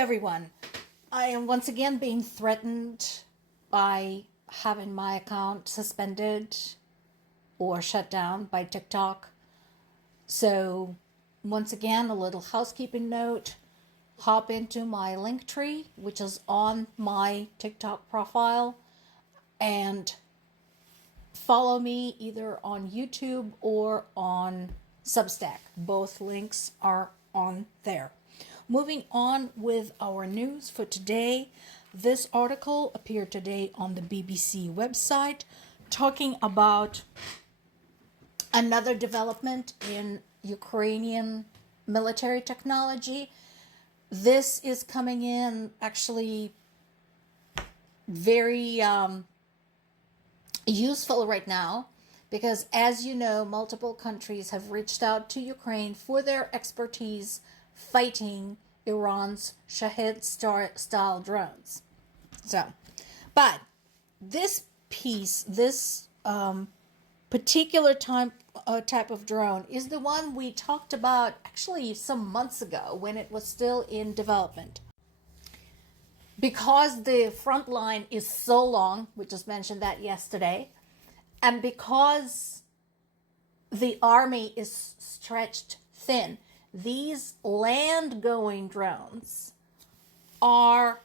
everyone. I am once again being threatened by having my account suspended or shut down by TikTok. So, once again, a little housekeeping note. Hop into my link tree, which is on my TikTok profile, and follow me either on YouTube or on Substack. Both links are on there. Moving on with our news for today. This article appeared today on the BBC website talking about another development in Ukrainian military technology. This is coming in actually very useful right now because, as you know, multiple countries have reached out to Ukraine for their expertise fighting Iran's Shahed-style drones. But this piece, this particular type of drone is the one we talked about actually some months ago when it was still in development. Because the front line is so long, we just mentioned that yesterday, and because the army is stretched thin, these land-going drones are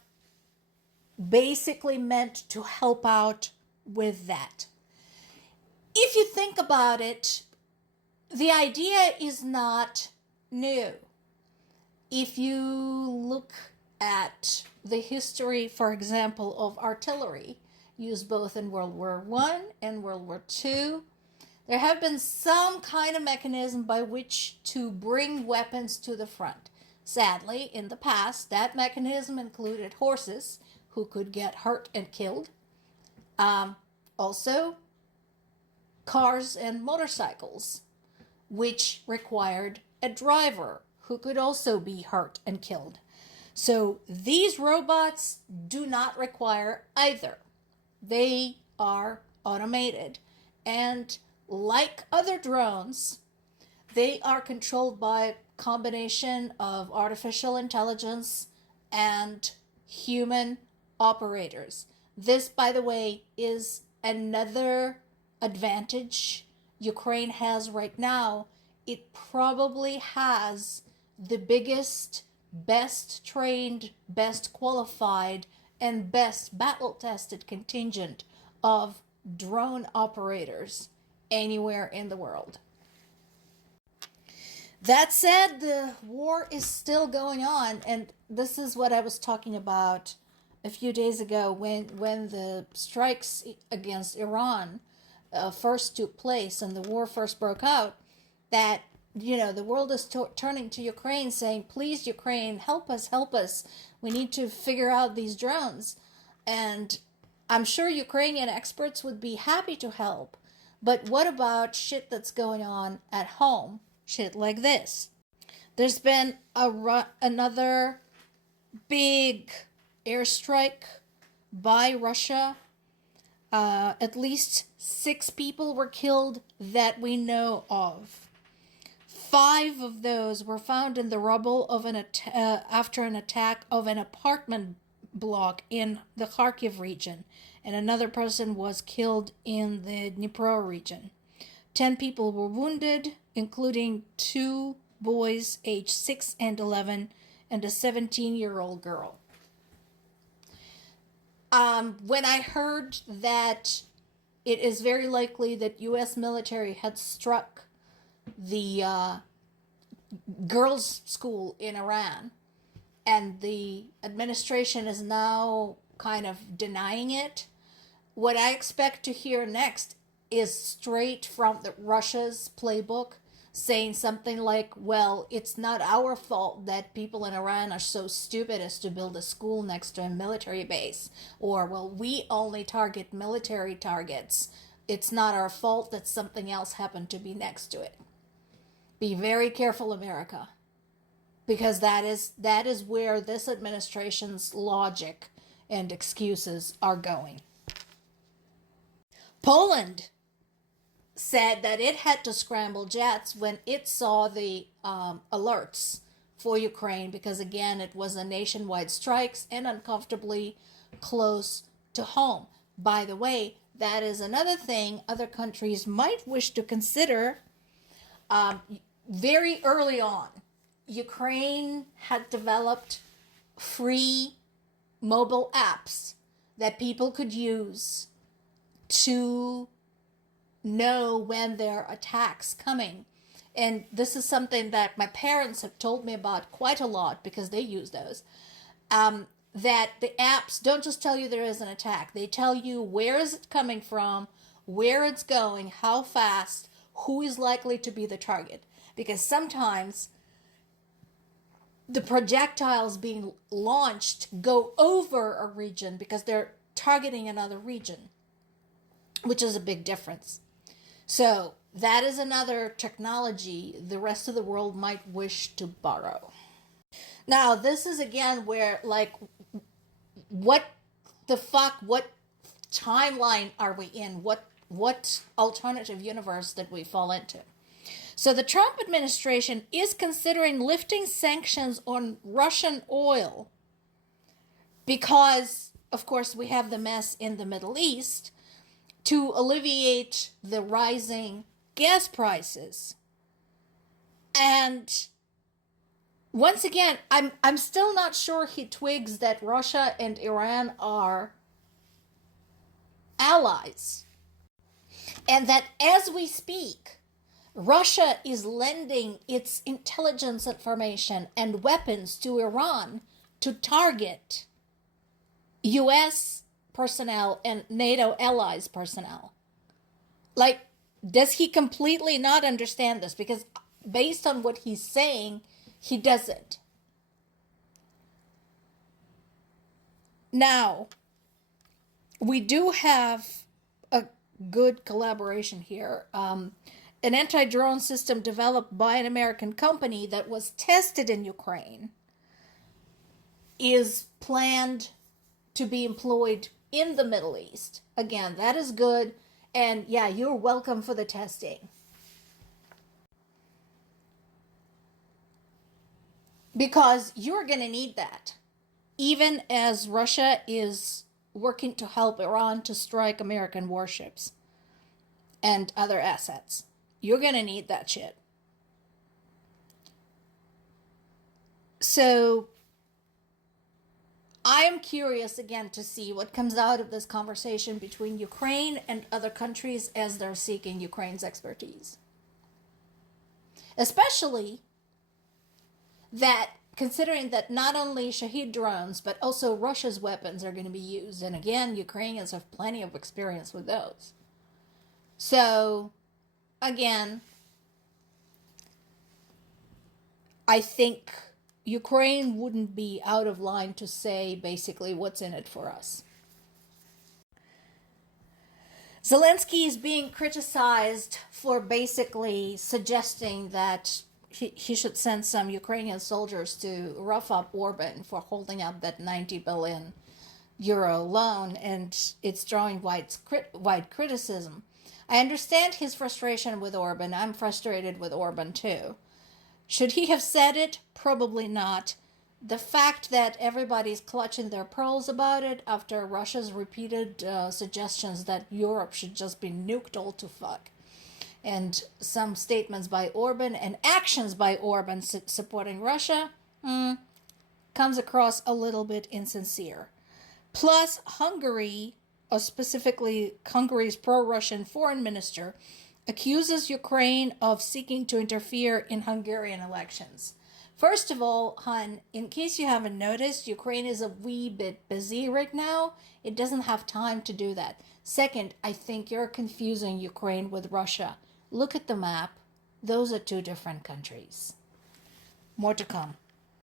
basically meant to help out with that. If you think about it, the idea is not new. If you look at the history, for example, of artillery, used both in World War I and World War II, there have been some kind of mechanism by which to bring weapons to the front. Sadly, in the past, that mechanism included horses who could get hurt and killed. Also, cars and motorcycles, which required a driver who could also be hurt and killed. So these robots do not require either. They are automated, and like other drones, they are controlled by a combination of artificial intelligence and human operators. This, by the way, is another advantage Ukraine has right now. It probably has the biggest, best trained, best qualified, and best battle-tested contingent of drone operators anywhere in the world. That said, the war is still going on, and this is what I was talking about a few days ago when the strikes against Iran first took place and the war first broke out, that the world is turning to Ukraine saying, please, Ukraine, help us. We need to figure out these drones. And I'm sure Ukrainian experts would be happy to help. But what about shit that's going on at home? Shit like this. There's been another big airstrike by Russia. At least 6 people were killed that we know of. 5 of those were found in the rubble of after an attack of an apartment block in the Kharkiv region, and another person was killed in the Dnipro region. 10 people were wounded, including 2 boys aged 6 and 11 and a 17-year-old girl. When I heard that it is very likely that U.S. military had struck the girls' school in Iran, and the administration is now kind of denying it, what I expect to hear next is straight from Russia's playbook, saying something like, well, it's not our fault that people in Iran are so stupid as to build a school next to a military base, or, well, we only target military targets. It's not our fault that something else happened to be next to it. Be very careful, America, because that is where this administration's logic and excuses are going. Poland said that it had to scramble jets when it saw the alerts for Ukraine because, again, it was a nationwide strikes and uncomfortably close to home. By the way, that is another thing other countries might wish to consider. Very early on, Ukraine had developed free mobile apps that people could use to know when there are attacks coming. And this is something that my parents have told me about quite a lot because they use those. That the apps don't just tell you there is an attack. They tell you where is it coming from, where it's going, how fast, who is likely to be the target. Because sometimes the projectiles being launched go over a region because they're targeting another region, which is a big difference. So that is another technology the rest of the world might wish to borrow. Now, this is again where, like, what the fuck, what timeline are we in? What alternative universe did we fall into? So the Trump administration is considering lifting sanctions on Russian oil because, of course, we have the mess in the Middle East, to alleviate the rising gas prices. And once again, I'm still not sure he twigs that Russia and Iran are allies. And that as we speak, Russia is lending its intelligence information and weapons to Iran to target US personnel and NATO allies personnel. Like, does he completely not understand this? Because based on what he's saying, he doesn't. Now, we do have a good collaboration here. An anti-drone system developed by an American company that was tested in Ukraine is planned to be employed in the Middle East. Again, that is good. And yeah, you're welcome for the testing. Because you're going to need that. Even as Russia is working to help Iran to strike American warships and other assets. You're going to need that shit. So I am curious again to see what comes out of this conversation between Ukraine and other countries as they're seeking Ukraine's expertise. Especially that, considering that not only Shahed drones, but also Russia's weapons are going to be used. And again, Ukrainians have plenty of experience with those. So, again, I think Ukraine wouldn't be out of line to say basically what's in it for us. Zelensky is being criticized for basically suggesting that he should send some Ukrainian soldiers to rough up Orban for holding up that 90 billion euro loan, and it's drawing wide criticism. I understand his frustration with Orban. I'm frustrated with Orban too. Should he have said it? Probably not. The fact that everybody's clutching their pearls about it after Russia's repeated suggestions that Europe should just be nuked all to fuck, and some statements by Orban and actions by Orban supporting Russia, comes across a little bit insincere. Plus, Hungary, specifically Hungary's pro-Russian foreign minister, accuses Ukraine of seeking to interfere in Hungarian elections. First of all, hun, in case you haven't noticed, Ukraine is a wee bit busy right now. It doesn't have time to do that. Second, I think you're confusing Ukraine with Russia. Look at the map. Those are two different countries. More to come.